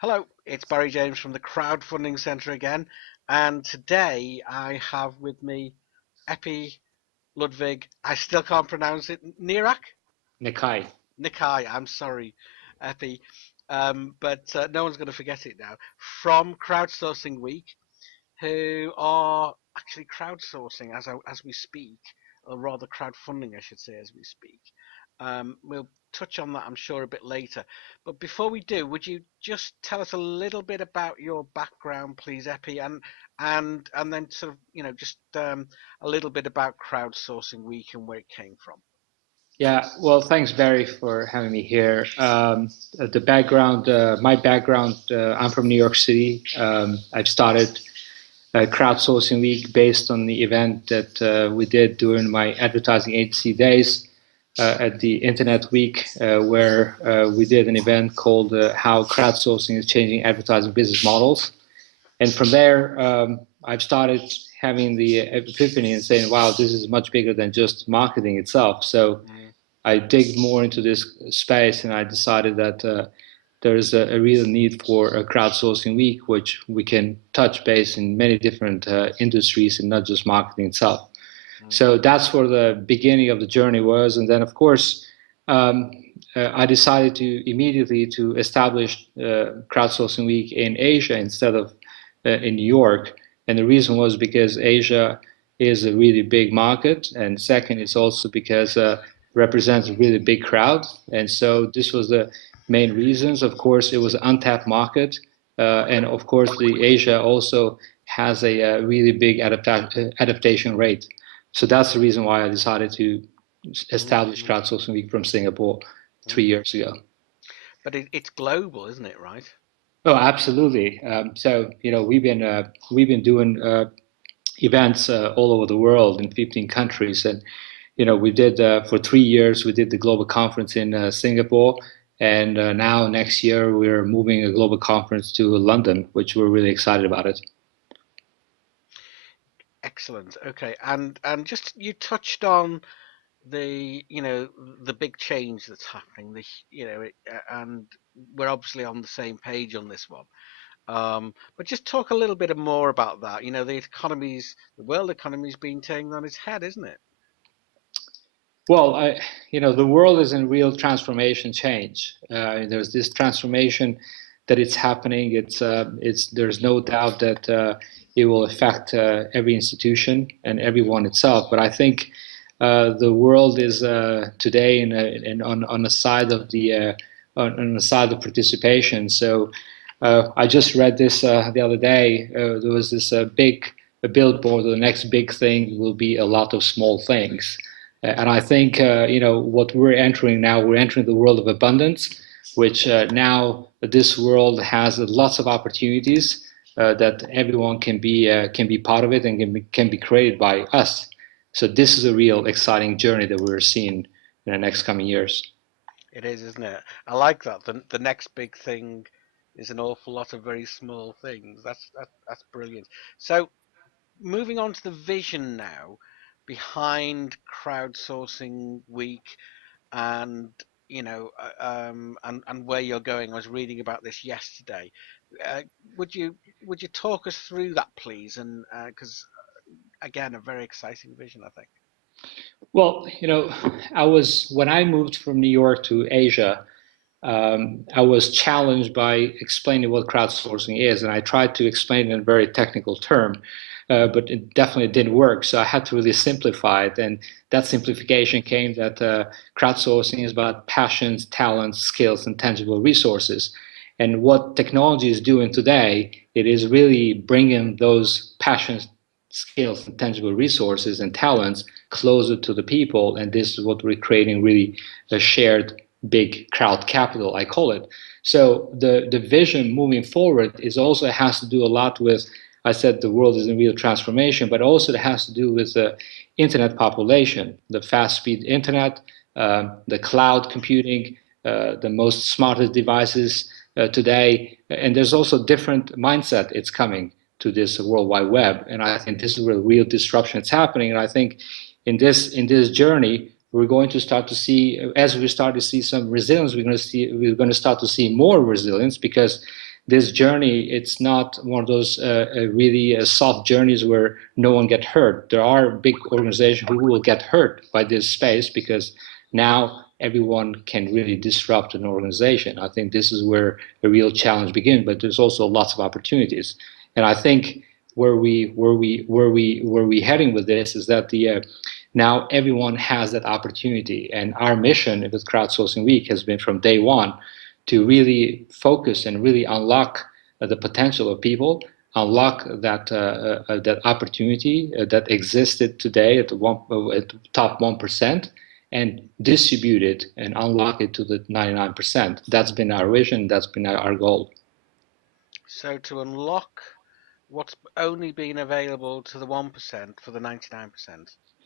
Hello, it's Barry James from the Crowdfunding Centre again, and today I have with me Epi Ludwig. I still can't pronounce it. Nirak? Nikai. Nikai, I'm sorry, Epi, but no one's going to forget it now. From Crowdsourcing Week, who are actually crowdsourcing as we speak, or rather crowdfunding, I should say, as we speak. We'll touch on that, I'm sure, a bit later. But before we do, would you just tell us a little bit about your background, please, Epi, and then sort of just a little bit about Crowdsourcing Week and where it came from. Yeah, well, thanks, Barry, for having me here. My background, I'm from New York City. I've started Crowdsourcing Week based on the event that we did during my advertising agency days at the Internet Week, where we did an event called How Crowdsourcing is Changing Advertising Business Models. And from there, I've started having the epiphany and saying, wow, this is much bigger than just marketing itself. So Mm. I dig more into this space, and I decided that there is a real need for a crowdsourcing week, which we can touch base in many different industries and not just marketing itself. Mm. So that's where the beginning of the journey was, and then of course um, I decided to immediately to establish crowdsourcing week in Asia instead of in New York, and the reason was because Asia is a really big market, and second, it's also because represents a really big crowd. And so this was the main reasons. Of course, it was an untapped market, and of course, the Asia also has a really big adaptation rate. So that's the reason why I decided to establish Mm. Crowdsourcing Week from Singapore three Mm. years ago. But it's global, isn't it? Right? Oh, absolutely. So we've been doing events all over the world in 15 countries, and we did for 3 years. We did the global conference in Singapore, and now next year we're moving a global conference to London, which we're really excited about it. Excellent. Okay, and just you touched on the big change that's happening. And we're obviously on the same page on this one. But just talk a little bit more about that. The world economy's been turned on its head, isn't it? Well, the world is in real transformation change. There's this transformation that it's happening. There's no doubt that it will affect every institution and everyone itself. But I think the world is today on the side of on the side of participation. So I just read this the other day. There was this big a billboard. The next big thing will be a lot of small things. And I think what we're entering now. We're entering the world of abundance, which now this world has lots of opportunities that everyone can be part of it and can be created by us. So this is a real exciting journey that we're seeing in the next coming years. It is, isn't it? I like that. The next big thing is an awful lot of very small things. That's brilliant. So moving on to the vision now behind crowdsourcing week and and where you're going. I was reading about this yesterday. Uh, would you talk us through that, please? And because again, a very exciting vision, I think. Well, I was when I moved from New York to Asia. I was challenged by explaining what crowdsourcing is, and I tried to explain it in a very technical term, but it definitely didn't work. So I had to really simplify it, and that simplification came that crowdsourcing is about passions, talents, skills, and tangible resources. And what technology is doing today, it is really bringing those passions, skills, and tangible resources and talents closer to the people. And this is what we're creating really a shared big crowd capital, I call it. So the vision moving forward is also has to do a lot with, I said the world is in real transformation, but also it has to do with the internet population, the fast speed internet, the cloud computing, the most smartest devices today. And there's also different mindset it's coming to this World Wide Web. And I think this is where real disruption is happening. And I think in this journey, we're going to start to see, as we start to see some resilience, we're going to start to see more resilience because this journey, it's not one of those really soft journeys where no one get hurt. There are big organizations who will get hurt by this space because now everyone can really disrupt an organization. I think this is where the real challenge begins, but there's also lots of opportunities. And I think where we heading with this is that the now everyone has that opportunity. And our mission with Crowdsourcing Week has been from day one to really focus and really unlock the potential of people, unlock that opportunity that existed today at the top 1%, and distribute it and unlock it to the 99%. That's been our vision. That's been our goal. So to unlock what's only been available to the 1% for the 99%.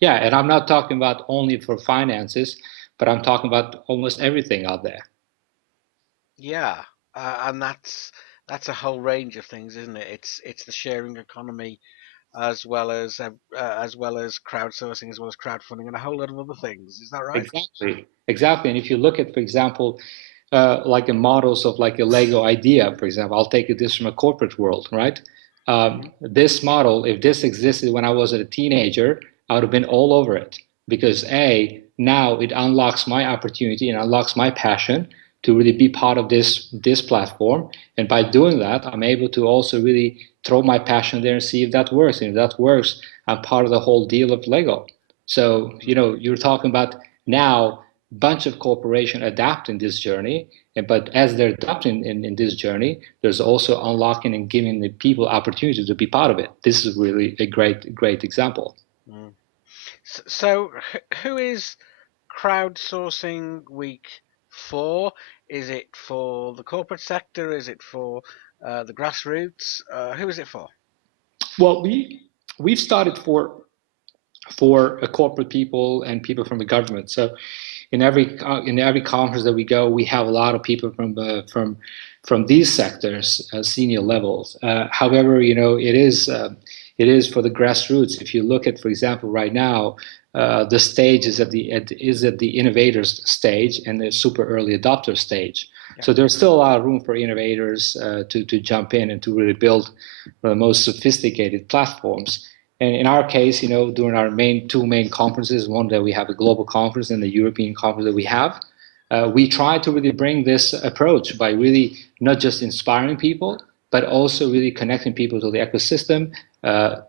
Yeah, and I'm not talking about only for finances, but I'm talking about almost everything out there. Yeah, and that's a whole range of things, isn't it? It's the sharing economy as well as crowdsourcing, as well as crowdfunding, and a whole lot of other things. Is that right? Exactly, exactly. And if you look at, for example, like the models of like a Lego idea, for example, I'll take this from a corporate world, right? This model, if this existed when I was a teenager, I would have been all over it because now it unlocks my opportunity and unlocks my passion to really be part of this platform. And by doing that, I'm able to also really throw my passion there and see if that works. And if that works, I'm part of the whole deal of Lego. So, Mm. you're talking about now bunch of corporation adapting this journey, but as they're adapting in this journey, there's also unlocking and giving the people opportunity to be part of it. This is really a great example. Mm. So, who is crowdsourcing week for? Is it for the corporate sector? Is it for the grassroots? Who is it for? Well, we've started for corporate people and people from the government. So in every conference that we go, we have a lot of people from these sectors, senior levels. However, it is for the grassroots. If you look at, for example, right now, the stage is at the innovators stage and the super early adopter stage. Yeah. So there's still a lot of room for innovators to jump in and to really build the most sophisticated platforms. And in our case, during our two main conferences, one that we have a global conference and the European conference that we have, we try to really bring this approach by really not just inspiring people, but also really connecting people to the ecosystem.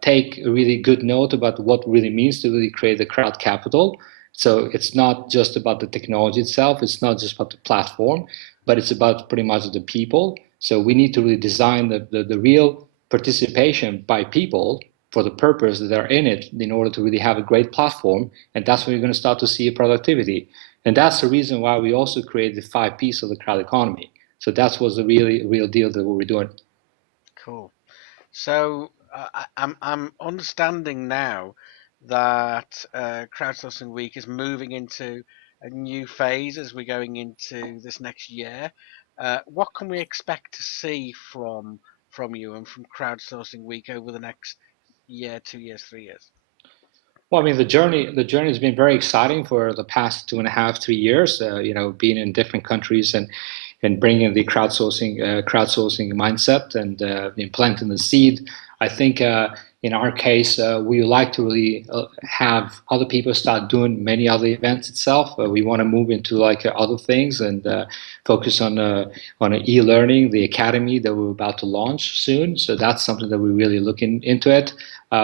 Take a really good note about what really means to really create the crowd capital. So it's not just about the technology itself, it's not just about the platform, but it's about pretty much the people. So we need to really design the real participation by people for the purpose that are in it in order to really have a great platform. And that's when you're going to start to see productivity. And that's the reason why we also created the 5 P's of the crowd economy. So that was the really real deal that we were doing. Cool. So I'm understanding now that crowdsourcing week is moving into a new phase as we're going into this next year. What can we expect to see from you and from crowdsourcing week over the next year, 2 years, 3 years? Well, I mean, the journey has been very exciting for the past 2.5, 3 years. Being in different countries and bringing the crowdsourcing mindset and implanting the seed. I think in our case, we like to really have other people start doing many other events itself. We want to move into like other things and focus on e-learning, the academy that we're about to launch soon. So that's something that we're really looking into it.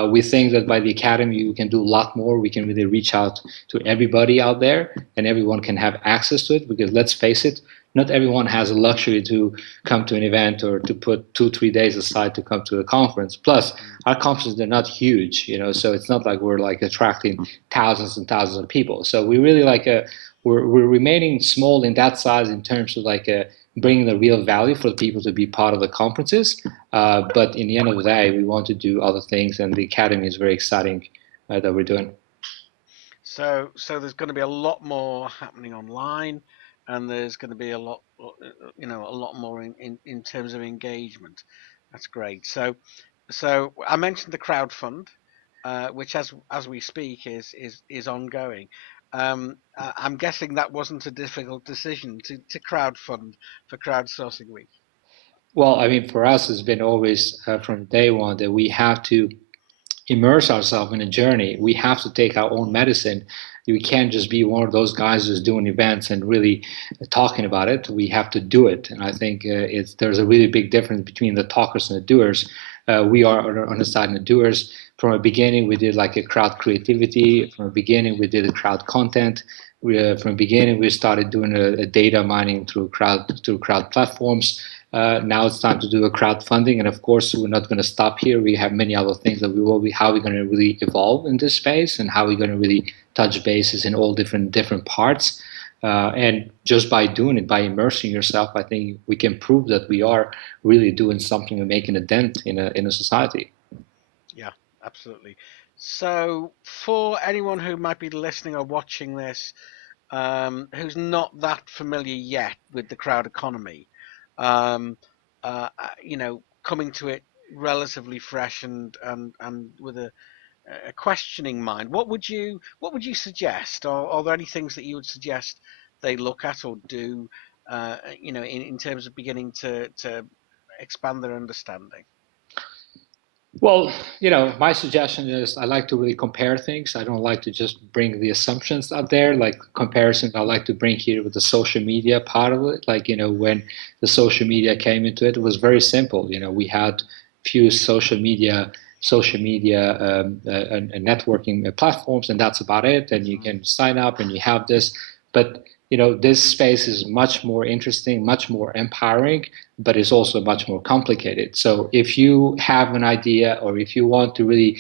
We think that by the academy, we can do a lot more. We can really reach out to everybody out there, and everyone can have access to it. Because let's face it, not everyone has a luxury to come to an event or to put 2, 3 days aside to come to a conference. Plus, our conferences they're not huge, so it's not like we're like attracting thousands and thousands of people. So we really we're remaining small in that size in terms of bringing the real value for the people to be part of the conferences. But in the end of the day, we want to do other things, and the academy is very exciting that we're doing. So there's going to be a lot more happening online, and there's going to be a lot more in terms of engagement. That's great. So I mentioned the crowd fund, which as we speak is ongoing. I'm guessing that wasn't a difficult decision to crowd fund for crowdsourcing week. Well, I mean, for us, it's been always from day one that we have to immerse ourselves in a journey. We have to take our own medicine. We can't just be one of those guys who's doing events and really talking about it. We have to do it. And I think there's a really big difference between the talkers and the doers. We are on the side of the doers. From the beginning, we did like a crowd creativity. From the beginning, we did a crowd content. From the beginning, we started doing a data mining through crowd platforms. Now it's time to do a crowdfunding, and of course, we're not going to stop here. We have many other things that we will be how we're going to really evolve in this space, and how we're going to really touch bases in all different parts. And just by doing it, by immersing yourself, I think we can prove that we are really doing something and making a dent in a society. Yeah, absolutely. So, for anyone who might be listening or watching this, who's not that familiar yet with the crowd economy, um, coming to it relatively fresh and with a questioning mind, what would you suggest? Or are there any things that you would suggest they look at or do, in terms of beginning to expand their understanding? Well, my suggestion is I like to really compare things. I don't like to just bring the assumptions out there, like comparison. I like to bring here with the social media part of it. Like, when the social media came into it, it was very simple. We had few social media and networking platforms, and that's about it. And you Mm, can sign up and you have this. But, this space is much more interesting, much more empowering, but it's also much more complicated. So if you have an idea, or if you want to really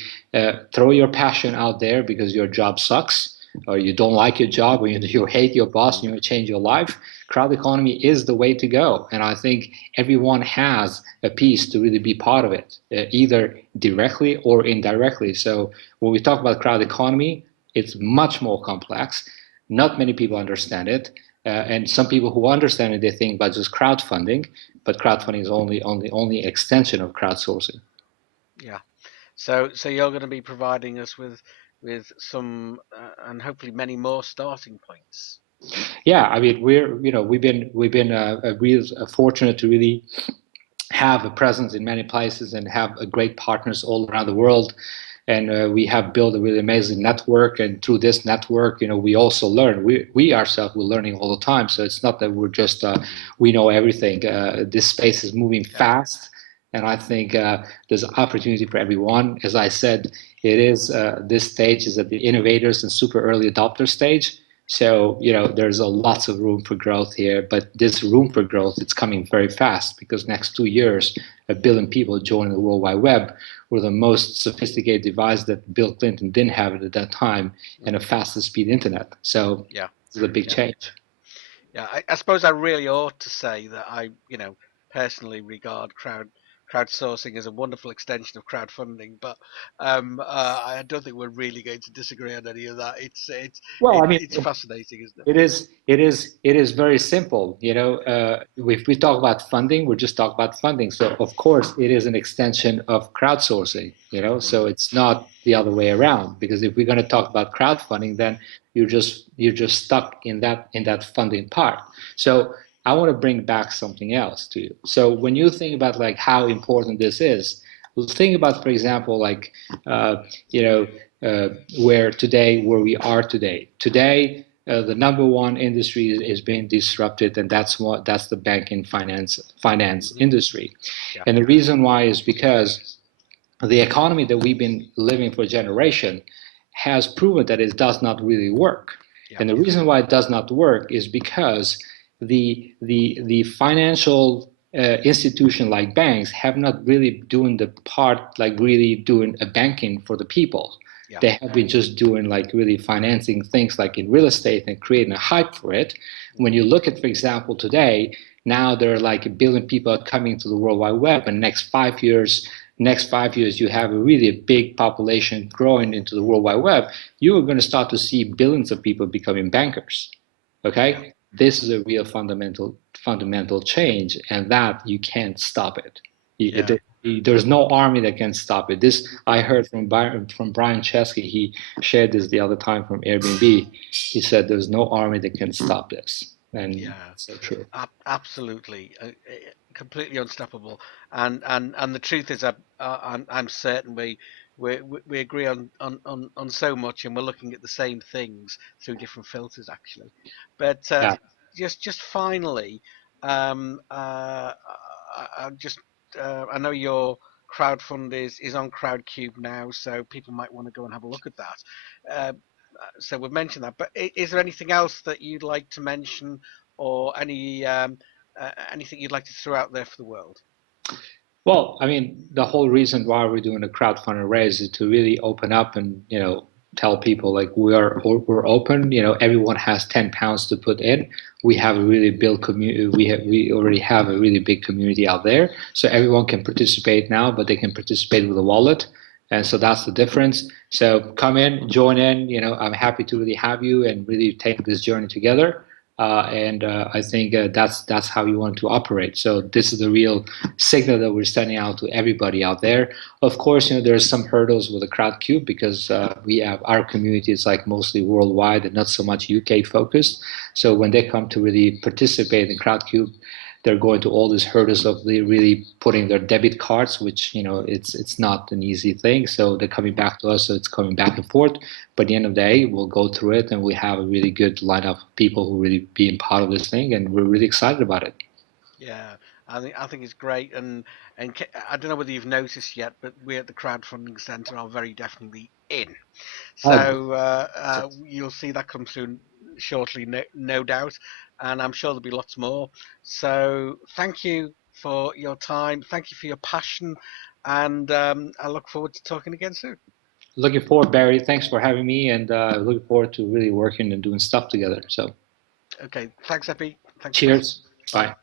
throw your passion out there because your job sucks, or you don't like your job, or you hate your boss and mm, you want to change your life, crowd economy is the way to go. And I think everyone has a piece to really be part of it, either directly or indirectly. So when we talk about crowd economy, it's much more complex. Not many people understand it. And some people who understand it, they think about just crowdfunding, but crowdfunding is only extension of crowdsourcing. yeah. So you're going to be providing us with some and hopefully many more starting points. Yeah, I mean we've been real fortunate to really have a presence in many places and have a great partners all around the world. And we have built a really amazing network. And through this network, we also learn. We ourselves we're learning all the time. So it's not that we're just Mm, we know everything. This space is moving yeah. fast, and I think there's an opportunity for everyone. As I said, it is this stage is at the innovators and super early adopter stage. So, there's a lots of room for growth here, but this room for growth, it's coming very fast because next 2 years, 1 billion people joining the World Wide Web were the most sophisticated device that Bill Clinton didn't have it at that time, and a Mm, fastest speed internet. So yeah. this is a big Yeah. change. Yeah, I suppose I really ought to say that I personally regard crowdsourcing as a wonderful extension of crowdfunding, but I don't think we're really going to disagree on any of that. Well, I mean, It's fascinating, isn't it? it is very simple. If we talk about funding, we just talk about funding. So of course, it is an extension of crowdsourcing. So Mm, it's not the other way around. Because if we're going to talk about crowdfunding, then you're just stuck in that funding part. So I want to bring back something else to you. So when you think about like how important this is, think about, for example, like you know uh, where we are today. Today, the number one industry is being disrupted, and that's the banking finance hmm industry. Yeah. And the reason why is because the economy that we've been living for a generation has proven that it does not really work. Yeah. And the reason why it does not work is because the financial institution like banks have not really doing the part like really doing a banking for the people. Yeah. They have been just doing like really financing things like in real estate and creating a hype for it. When hmm you look at, for example, today, now there are like 1 billion people coming to the World Wide Web, and next 5 years you have a really big population growing into the World Wide Web, you are going to start to see billions of people becoming bankers. Yeah. Okay, this is a real fundamental change, and that you can't stop it. Yeah. There's no army that can stop it. This I heard from Brian Chesky. He shared this the other time from Airbnb. He said there's no army that can stop this, and Yeah. it's so true. Absolutely. completely unstoppable. And the truth is, I'm certain we agree on so much, and we're looking at the same things through different filters, actually. But Yeah. just finally, just I know your crowdfund is on Crowdcube now, so people might want to go and have a look at that. Uh, so we've mentioned that, but is there anything else that you'd like to mention, or anything you'd like to throw out there for the world? Well, I mean, the whole reason why we're doing a crowdfunding raise is to really open up and, tell people like we're open. Everyone has £10 to put in. We have a really big community. We already have a really big community out there, so everyone can participate now, but they can participate with a wallet, and so that's the difference. So come in, join in. I'm happy to really have you and really take this journey together. And I think that's how you want to operate. So this is the real signal that we're sending out to everybody out there. Of course, there's some hurdles with the CrowdCube because we have our community is like mostly worldwide and not so much UK focused. So when they come to really participate in CrowdCube, they're going to all these hurdles of really putting their debit cards, which it's not an easy thing. So they're coming back to us, so it's coming back and forth. But at the end of the day, we'll go through it, and we have a really good lineup of people who really being part of this thing, and we're really excited about it. Yeah, I think it's great, and I don't know whether you've noticed yet, but we at the crowdfunding centre are very definitely in. Oh, So you'll see that come through shortly, no doubt, and I'm sure there'll be lots more. So thank you for your time, thank you for your passion, and I look forward to talking again soon. looking forward, Barry. Thanks for having me, and looking forward to really working and doing stuff together. So, Okay, thanks, Epi. Thanks, mate. cheers. Bye.